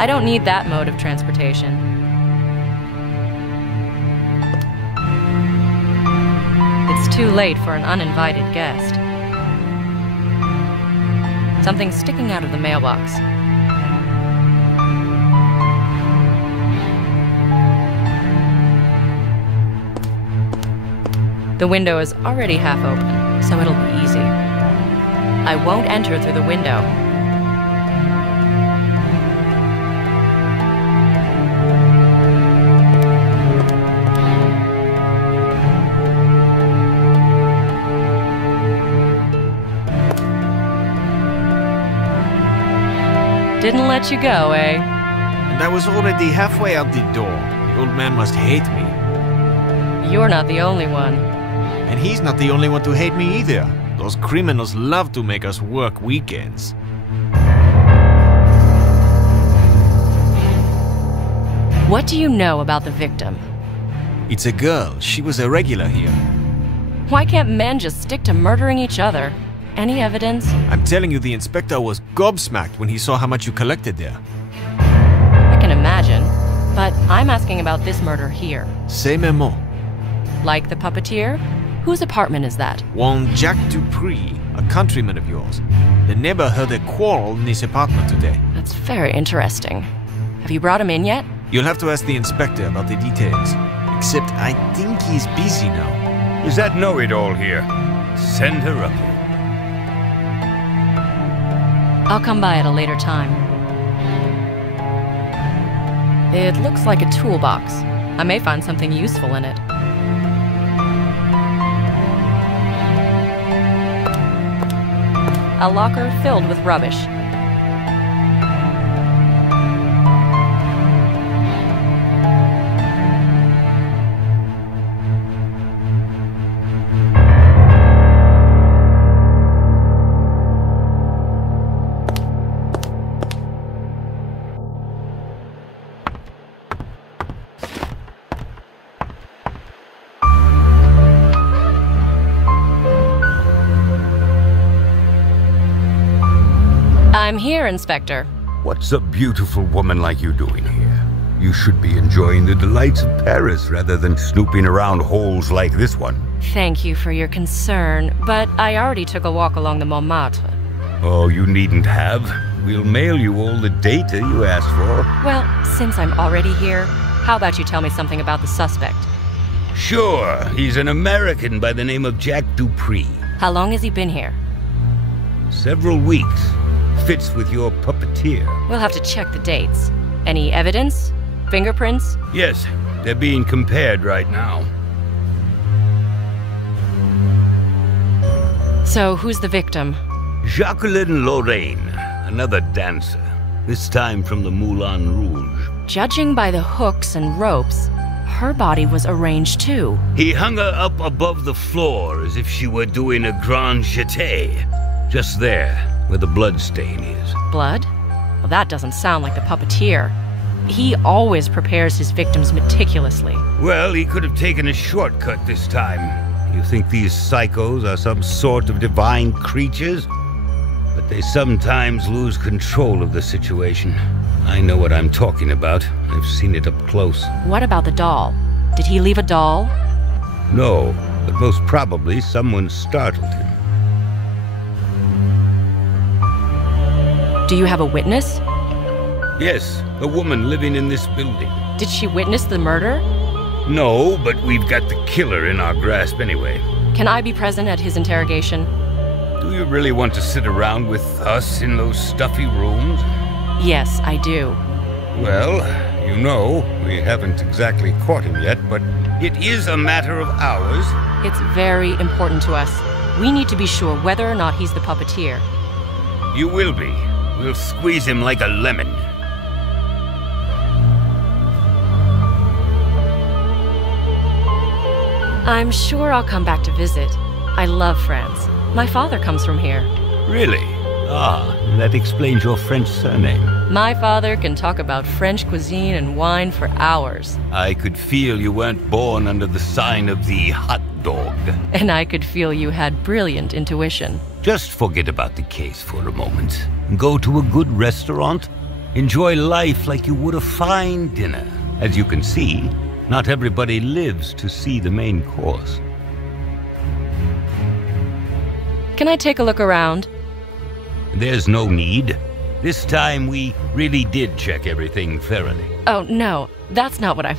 I don't need that mode of transportation. It's too late for an uninvited guest. Something's sticking out of the mailbox. The window is already half open, so it'll be easy. I won't enter through the window. Didn't let you go, eh? And I was already halfway out the door. The old man must hate me. You're not the only one. And he's not the only one to hate me either. Those criminals love to make us work weekends. What do you know about the victim? It's a girl. She was a regular here. Why can't men just stick to murdering each other? Any evidence? I'm telling you, the inspector was gobsmacked when he saw how much you collected there. I can imagine. But I'm asking about this murder here. Ćémémont. Like the puppeteer? Whose apartment is that? One Jacques Dupree, a countryman of yours. The neighbor heard a quarrel in his apartment today. That's very interesting. Have you brought him in yet? You'll have to ask the inspector about the details. Except I think he's busy now. Is that know-it-all here? Send her up here. I'll come by at a later time. It looks like a toolbox. I may find something useful in it. A locker filled with rubbish. I'm here, Inspector. What's a beautiful woman like you doing here? You should be enjoying the delights of Paris rather than snooping around holes like this one. Thank you for your concern, but I already took a walk along the Montmartre. Oh, you needn't have. We'll mail you all the data you asked for. Well, since I'm already here, how about you tell me something about the suspect? Sure. He's an American by the name of Jack Dupree. How long has he been here? Several weeks. Fits with your puppeteer. We'll have to check the dates. Any evidence? Fingerprints? Yes, they're being compared right now. So, who's the victim? Jacqueline Lorraine, another dancer. This time from the Moulin Rouge. Judging by the hooks and ropes, her body was arranged too. He hung her up above the floor as if she were doing a grand jeté. Just there, where the blood stain is. Blood? Well, that doesn't sound like the puppeteer. He always prepares his victims meticulously. Well, he could have taken a shortcut this time. You think these psychos are some sort of divine creatures? But they sometimes lose control of the situation. I know what I'm talking about. I've seen it up close. What about the doll? Did he leave a doll? No, but most probably someone startled him. Do you have a witness? Yes, a woman living in this building. Did she witness the murder? No, but we've got the killer in our grasp anyway. Can I be present at his interrogation? Do you really want to sit around with us in those stuffy rooms? Yes, I do. Well, you know, we haven't exactly caught him yet, but it is a matter of hours. It's very important to us. We need to be sure whether or not he's the puppeteer. You will be. We'll squeeze him like a lemon. I'm sure I'll come back to visit. I love France. My father comes from here. Really? Ah, that explains your French surname. My father can talk about French cuisine and wine for hours. I could feel you weren't born under the sign of the hot dog. And I could feel you had brilliant intuition. Just forget about the case for a moment. Go to a good restaurant Enjoy life like you would a fine dinner. As you can see, not everybody lives to see the main course. Can I take a look around? There's no need. This time we really did check everything thoroughly. Oh, no, that's not what I'm...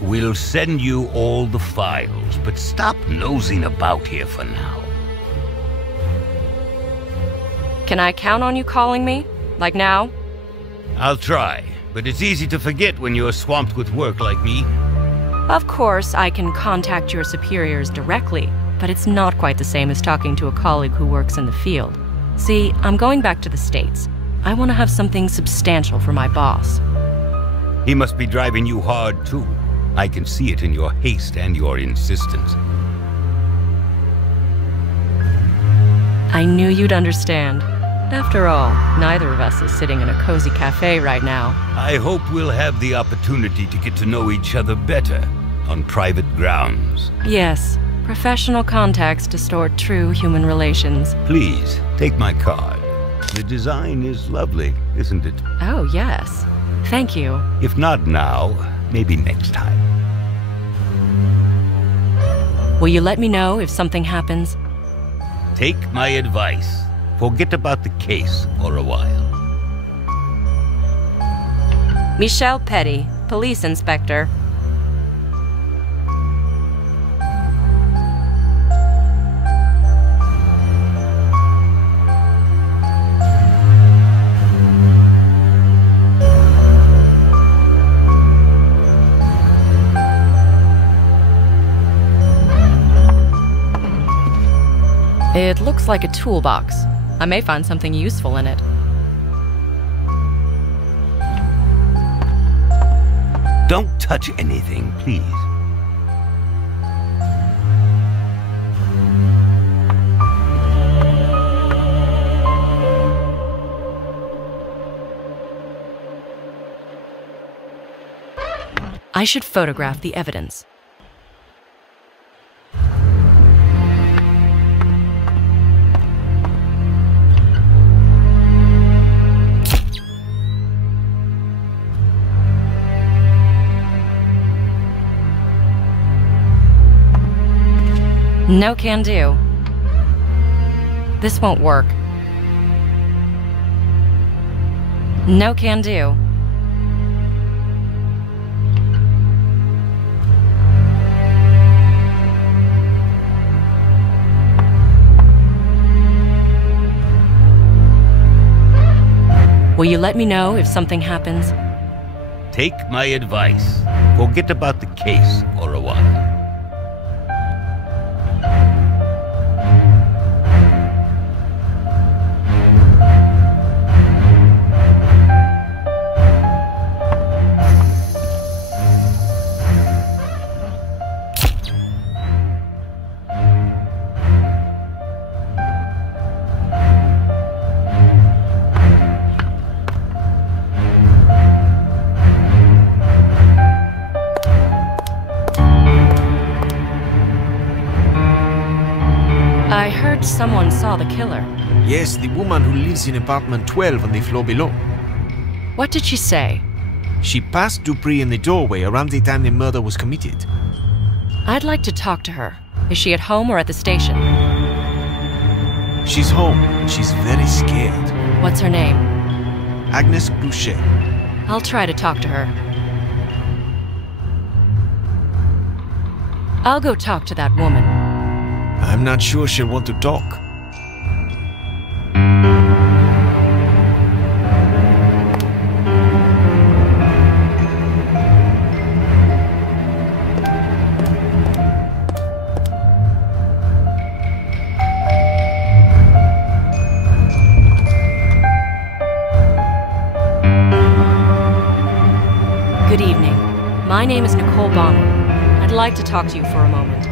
We'll send you all the files, but stop nosing about here for now. Can I count on you calling me? Like now? I'll try, but it's easy to forget when you're swamped with work like me. Of course, I can contact your superiors directly, but it's not quite the same as talking to a colleague who works in the field. See, I'm going back to the States. I want to have something substantial for my boss. He must be driving you hard, too. I can see it in your haste and your insistence. I knew you'd understand. After all, neither of us is sitting in a cozy cafe right now. I hope we'll have the opportunity to get to know each other better on private grounds. Yes, professional contacts distort true human relations. Please, take my card. The design is lovely, isn't it? Oh, yes. Thank you. If not now, maybe next time. Will you let me know if something happens? Take my advice. Forget about the case for a while. µéź, police inspector. It looks like a toolbox. I may find something useful in it. Don't touch anything, please. I should photograph the evidence. No can do. This won't work. No can do. Will you let me know if something happens? Take my advice. Forget about the case for a while. I heard someone saw the killer. Yes, the woman who lives in apartment 12 on the floor below. What did she say? She passed Dupree in the doorway around the time the murder was committed. I'd like to talk to her. Is she at home or at the station? She's home. She's very scared. What's her name? Agnes Boucher. I'll try to talk to her. I'll go talk to that woman. I'm not sure she'll want to talk. Good evening. My name is Nicole Bonnet. I'd like to talk to you for a moment.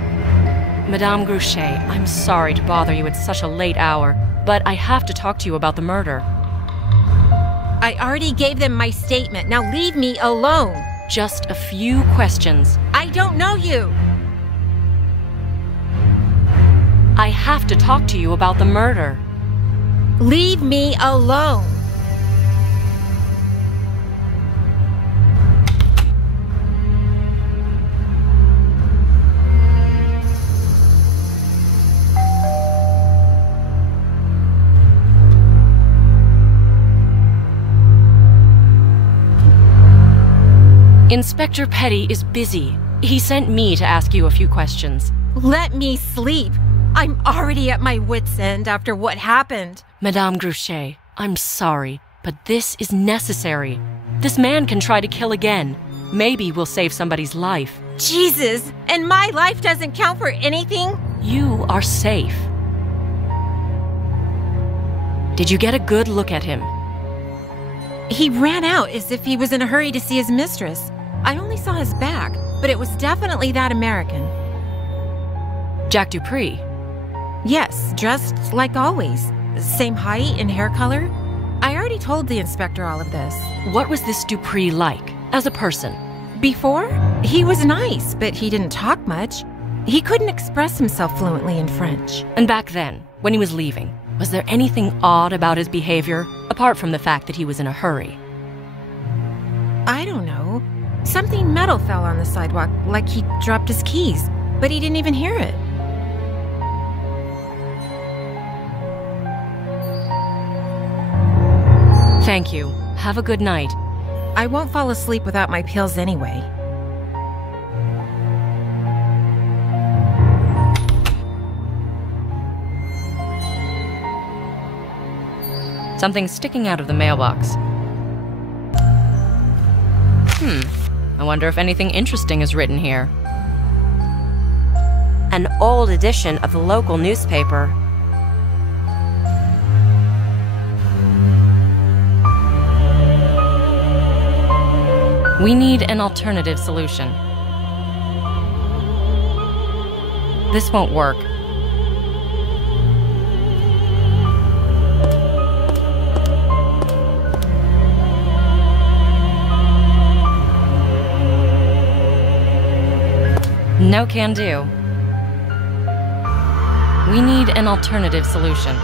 Madame Gruchet, I'm sorry to bother you at such a late hour, but I have to talk to you about the murder. I already gave them my statement. Now leave me alone. Just a few questions. I don't know you. I have to talk to you about the murder. Leave me alone. Inspector Petty is busy. He sent me to ask you a few questions. Let me sleep. I'm already at my wit's end after what happened. Madame Gruchet, I'm sorry, but this is necessary. This man can try to kill again. Maybe we'll save somebody's life. Jesus! And my life doesn't count for anything? You are safe. Did you get a good look at him? He ran out as if he was in a hurry to see his mistress. I only saw his back, but it was definitely that American. Jack Dupree? Yes, dressed like always. Same height and hair color. I already told the inspector all of this. What was this Dupree like, as a person? Before, he was nice, but he didn't talk much. He couldn't express himself fluently in French. And back then, when he was leaving, was there anything odd about his behavior, apart from the fact that he was in a hurry? I don't know. Something metal fell on the sidewalk, like he dropped his keys, but he didn't even hear it. Thank you. Have a good night. I won't fall asleep without my pills anyway. Something's sticking out of the mailbox. I wonder if anything interesting is written here. An old edition of the local newspaper. We need an alternative solution. This won't work. No can do. We need an alternative solution.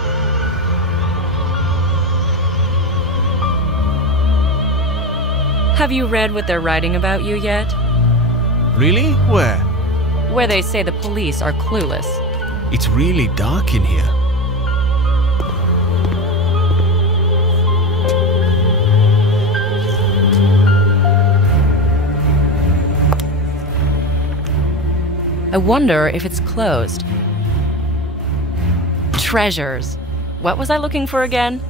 Have you read what they're writing about you yet? Really? Where? Where they say the police are clueless. It's really dark in here. I wonder if it's closed. Treasures. What was I looking for again?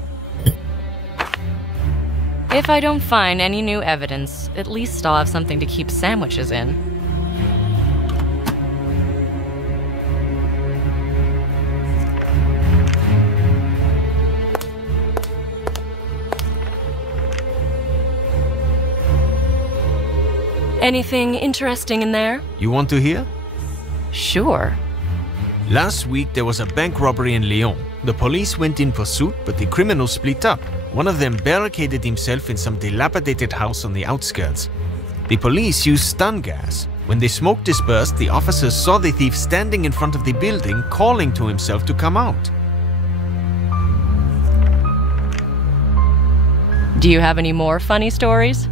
If I don't find any new evidence, at least I'll have something to keep sandwiches in. Anything interesting in there? You want to hear? Sure. Last week there was a bank robbery in Lyon. The police went in pursuit, but the criminals split up. One of them barricaded himself in some dilapidated house on the outskirts. The police used stun gas. When the smoke dispersed, the officers saw the thief standing in front of the building, calling to himself to come out. Do you have any more funny stories?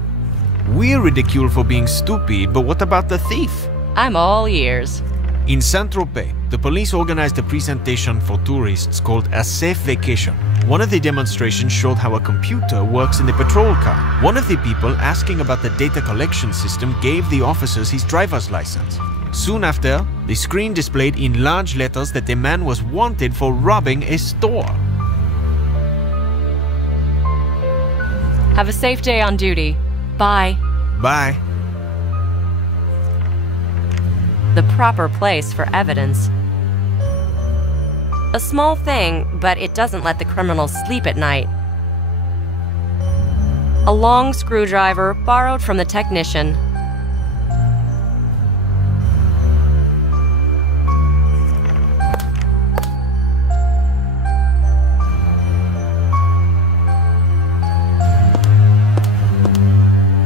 We're ridiculed for being stupid, but what about the thief? I'm all ears. In St-Tropez, the police organized a presentation for tourists called a safe vacation. One of the demonstrations showed how a computer works in the patrol car. One of the people asking about the data collection system gave the officers his driver's license. Soon after, the screen displayed in large letters that the man was wanted for robbing a store. Have a safe day on duty. Bye. Bye. The proper place for evidence. A small thing, but it doesn't let the criminals sleep at night. A long screwdriver borrowed from the technician.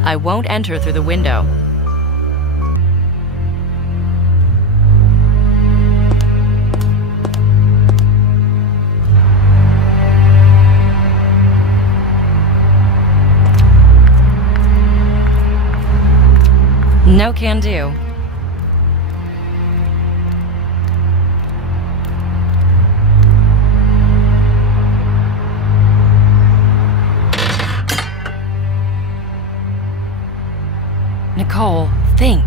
I won't enter through the window. No can do. Nicole, think.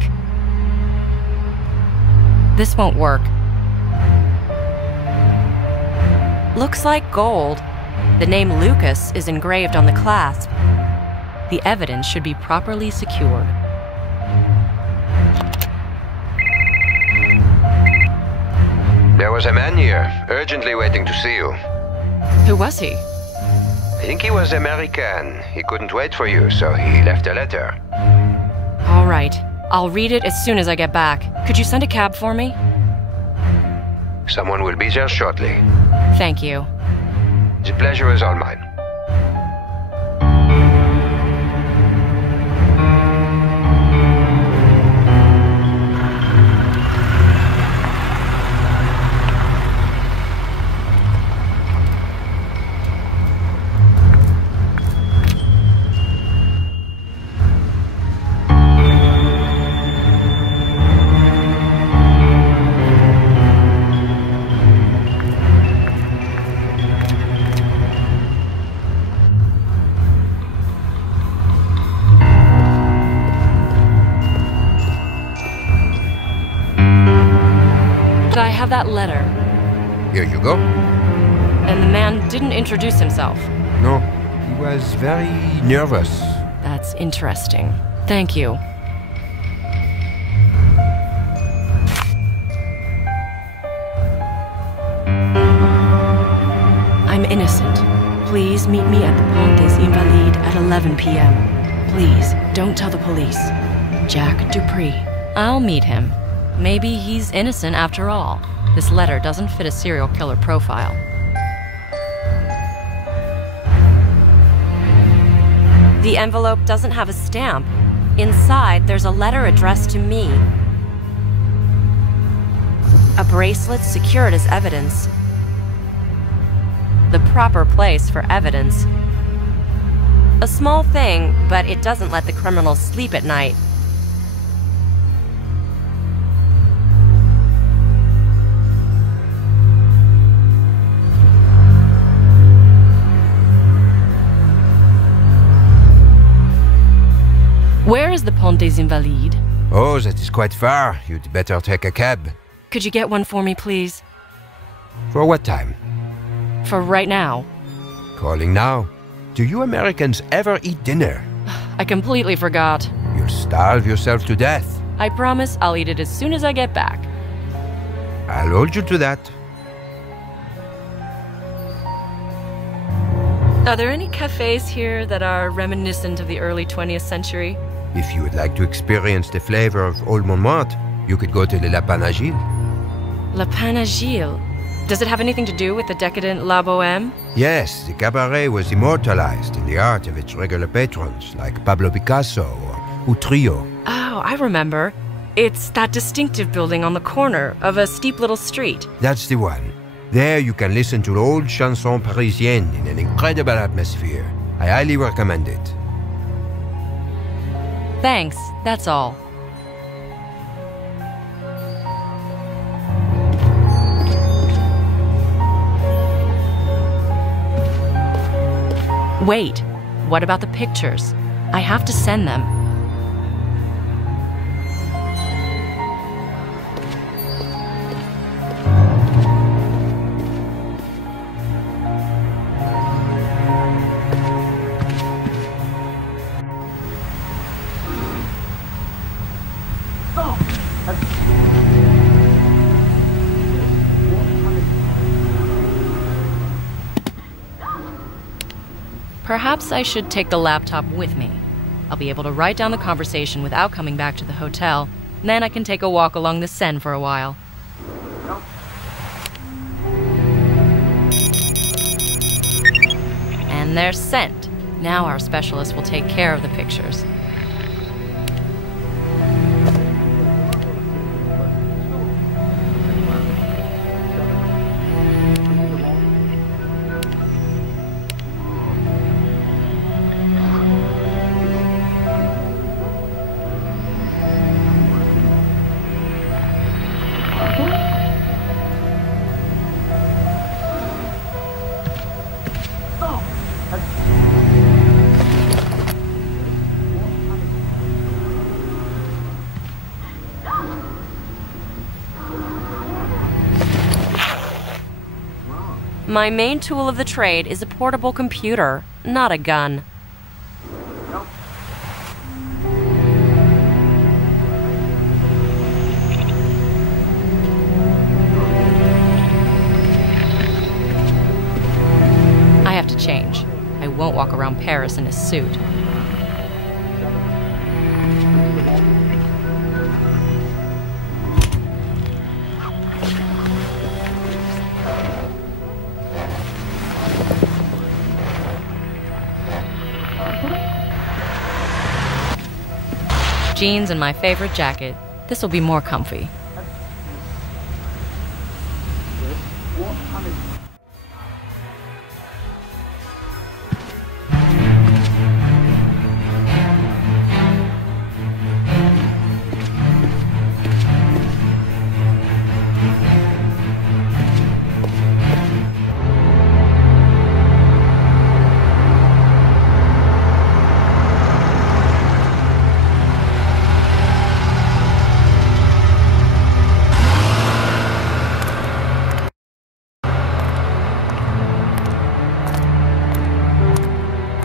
This won't work. Looks like gold. The name Lucas is engraved on the clasp. The evidence should be properly secured. There was a man here, urgently waiting to see you. Who was he? I think he was American. He couldn't wait for you, so he left a letter. All right. I'll read it as soon as I get back. Could you send a cab for me? Someone will be there shortly. Thank you. The pleasure is all mine. I have that letter. Here you go. And the man didn't introduce himself. No, he was very nervous. That's interesting. Thank you. I'm innocent. Please meet me at the Pont des Invalides at 11 p.m. Please, don't tell the police. Jack Dupree. I'll meet him. Maybe he's innocent after all. This letter doesn't fit a serial killer profile. The envelope doesn't have a stamp. Inside, there's a letter addressed to me. A bracelet secured as evidence. The proper place for evidence. A small thing, but it doesn't let the criminal sleep at night. Where is the Pont des Invalides? Oh, that is quite far. You'd better take a cab. Could you get one for me, please? For what time? For right now. Calling now. Do you Americans ever eat dinner? I completely forgot. You'll starve yourself to death. I promise I'll eat it as soon as I get back. I'll hold you to that. Are there any cafes here that are reminiscent of the early 20th century? If you would like to experience the flavor of Old Montmartre, you could go to the La Panagile. La Panagile? Does it have anything to do with the decadent La Bohème? Yes, the cabaret was immortalized in the art of its regular patrons, like Pablo Picasso or Utrillo. Oh, I remember. It's that distinctive building on the corner of a steep little street. That's the one. There you can listen to old chansons parisiennes in an incredible atmosphere. I highly recommend it. Thanks, that's all. Wait, what about the pictures? I have to send them. Perhaps I should take the laptop with me. I'll be able to write down the conversation without coming back to the hotel. Then I can take a walk along the Seine for a while. And they're sent. Now our specialist will take care of the pictures. My main tool of the trade is a portable computer, not a gun. I have to change. I won't walk around Paris in a suit. Jeans and my favorite jacket. This will be more comfy.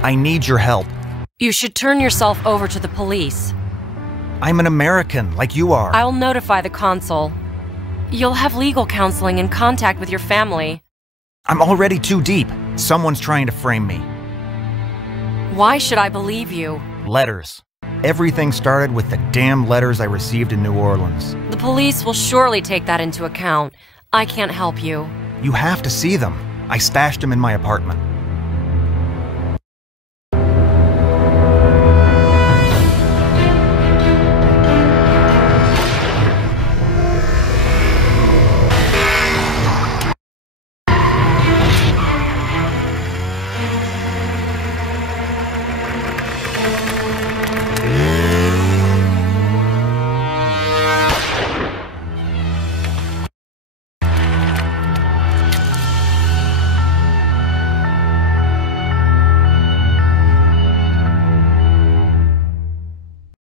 I need your help. You should turn yourself over to the police. I'm an American, like you are. I'll notify the consul. You'll have legal counseling and contact with your family. I'm already too deep. Someone's trying to frame me. Why should I believe you? Letters. Everything started with the damn letters I received in New Orleans. The police will surely take that into account. I can't help you. You have to see them. I stashed them in my apartment.